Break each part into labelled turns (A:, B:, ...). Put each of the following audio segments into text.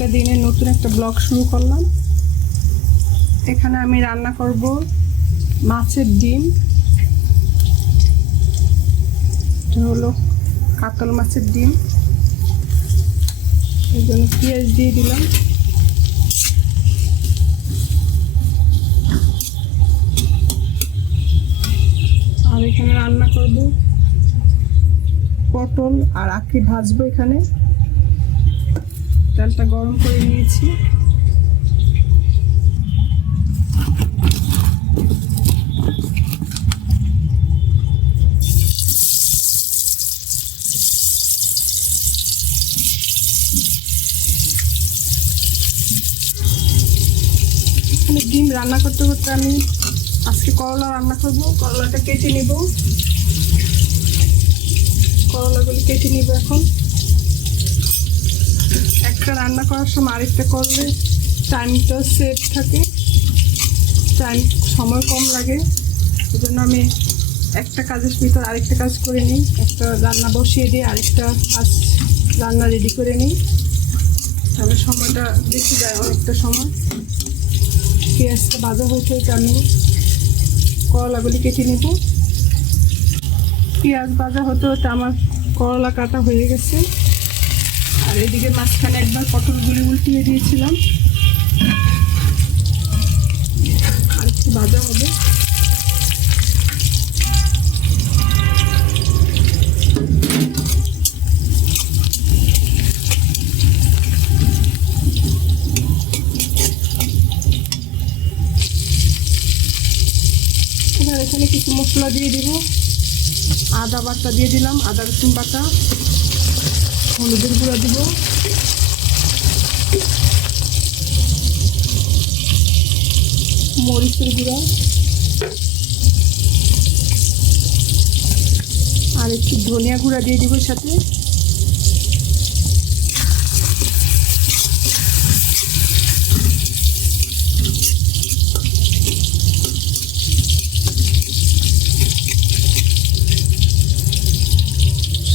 A: একটা দিনে নতুন একটা ব্লগ শুরু করলাম। এখানে আমি রান্না করব মাছের ডিম। হলো কাতল মাছের ডিম। এই জন্য পেঁয়াজ দিয়ে দিলাম। আর এখানে রান্না করব পটল আর আখি ভাজবো এখানে। তেলটা গরম করে নিয়েছি। এখানে ডিম রান্না করতে করতে আমি আজকে করলা রান্না করব। করলাটা কেটে নেব। করলাগুলি কেটে নিব এখন। একটা রান্না করার সময় আরেকটা করলে টাইমটা সেভ থাকে। টাইম সময় কম লাগে। জন্য আমি একটা কাজের ভিতর আরেকটা কাজ করে নিই। একটা রান্না বসিয়ে দিয়ে আরেকটা কাজ রান্না রেডি করে নিই। তাহলে সময়টা বেশি যায় অনেকটা সময়। পেঁয়াজটা বাজা হয়েছে এটা আমি করলাগুলি কেটে নেব। পেঁয়াজ বাজা হতে হতে আমার করলা কাটা হয়ে গেছে। আর এদিকে মাঝখানে একবার পটলগুলি উল্টিয়ে দিয়েছিলাম। আর একটু ভাজা হবে। এখানে কিছু মশলা দিয়ে দিব। আদা বাটা দিয়ে দিলাম, আদা রসুন বাটা। হলুদের গুঁড়া দিব। মরিচের গুঁড়া। আর একটু ধনিয়া গুঁড়া দিয়ে দিব সাথে।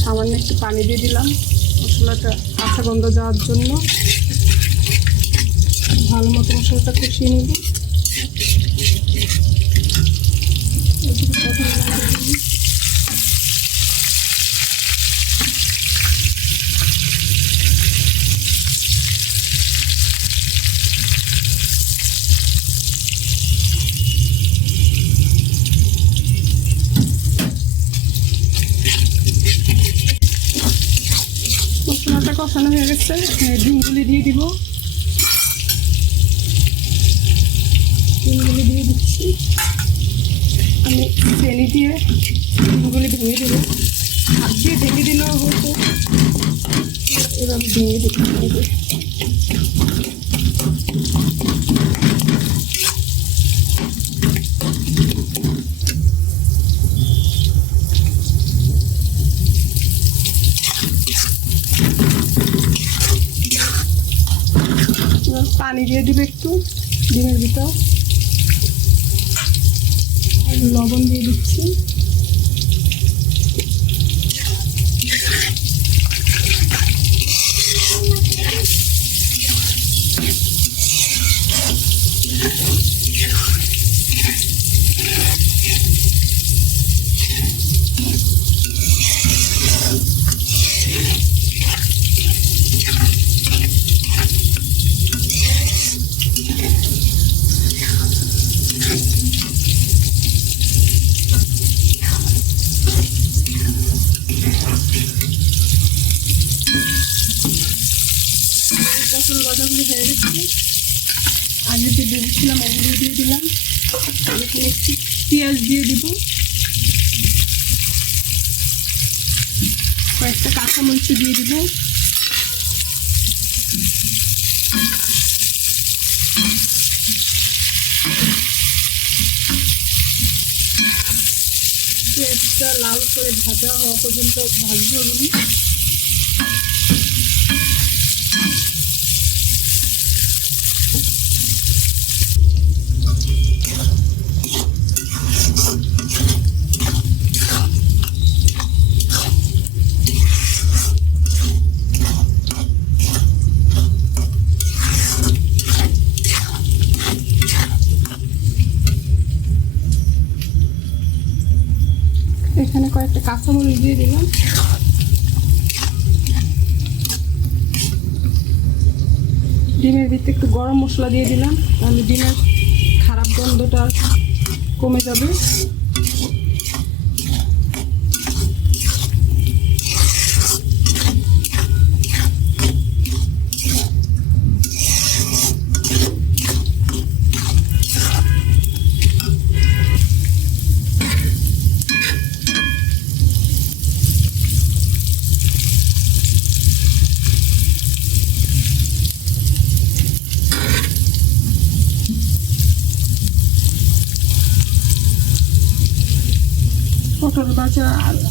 A: সামান্য একটু পানি দিয়ে দিলাম। মশলাটা আঠা গন্ধ যাওয়ার জন্য ভালো মতো মশলাটা কষিয়ে নিব এদিকে প্রথমে লাগিয়ে দিই। মশলাটা এবার ডিমগুলি দিয়ে দিব। ডিমগুলি দিয়ে দিচ্ছি। আমি চেনি দিয়ে ডিমগুলি ভেঙে দেবো। হাত দিয়ে ঢেকে দিলেও হয়তো, এবার ভেঙে দিতে হবে এবার পানি দিয়ে দিবে একটু ডিমের ভিতর। আর লবণ দিয়ে দিচ্ছি পটল গেছে আগে যে দিচ্ছিলাম ওগুলো দিয়ে দিলাম। এখানে একটু পেঁয়াজ দিয়ে দিব। কয়েকটা কাঁচামরিচ দিয়ে দিব। পেঁয়াজটা লাল করে ভাজা হওয়া পর্যন্ত ভাজবো এগুলি এখানে কয়েকটা কাঁচামরিচ দিয়ে দিলাম। ডিমের ভিতরে একটু গরম মশলা দিয়ে দিলাম। তাহলে ডিমের খারাপ গন্ধটা কমে যাবে।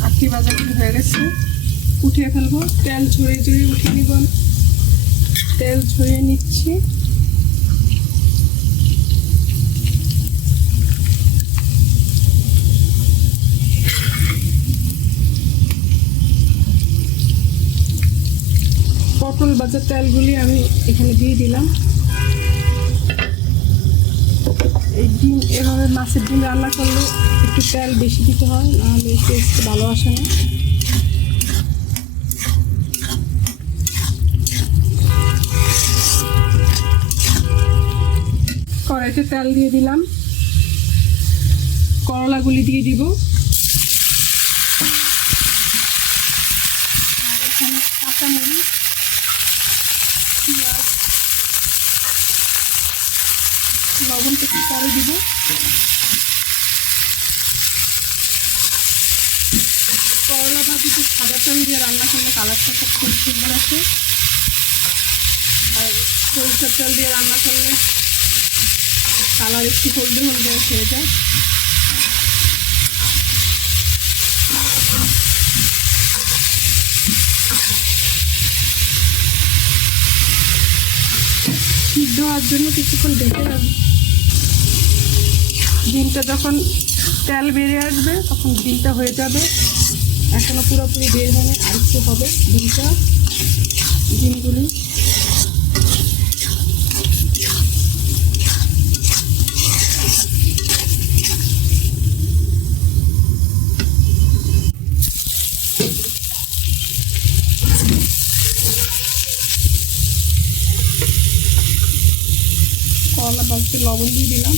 A: আখি ভাজা কি হয়ে গেছে। উঠিয়ে ফেলব। তেল ঝরিয়ে ঝরিয়ে উঠিয়ে নিব। তেল ঝরিয়ে নিচ্ছি। পটল বাজার তেলগুলি আমি এখানে দিয়ে দিলাম। এই ডিম, এভাবে মাছের ডিম রান্না করলে একটু তেল বেশি দিতে হয়, নাহলে টেস্ট ভালো আসে না। কড়াইতে তেল দিয়ে দিলাম। করলাগুলি দিয়ে দিব। কাঁচামরিচ পেঁয়াজ লবণটা একটু পরে দিব। করলা ভাজিতে সাদা তেল দিয়ে রান্না করলে কালারটা সব খুব সুন্দর আছে আর সরিষার তেল দিয়ে রান্না করলে কালার একটু হলদে হলদে হয়ে যায়। সিদ্ধ হওয়ার জন্য কিছুক্ষণ দেখে রাখব। ডিমটা যখন তেল বেড়ে আসবে, তখন ডিমটা হয়ে যাবে। এখনও পুরোপুরি বের হয়নি, আর একটু হবে ডিমটা। ডিমগুলি লবণ দিয়ে দিলাম।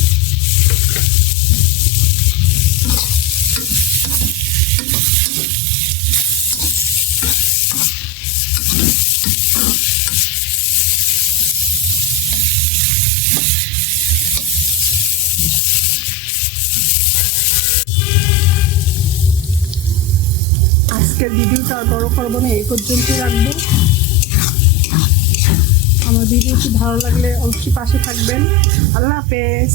A: আজকের বড় না এই রাখব। আমার ভিডিওটি ভালো লাগলে অবশ্যই পাশে থাকবেন। আল্লাহ হাফেজ।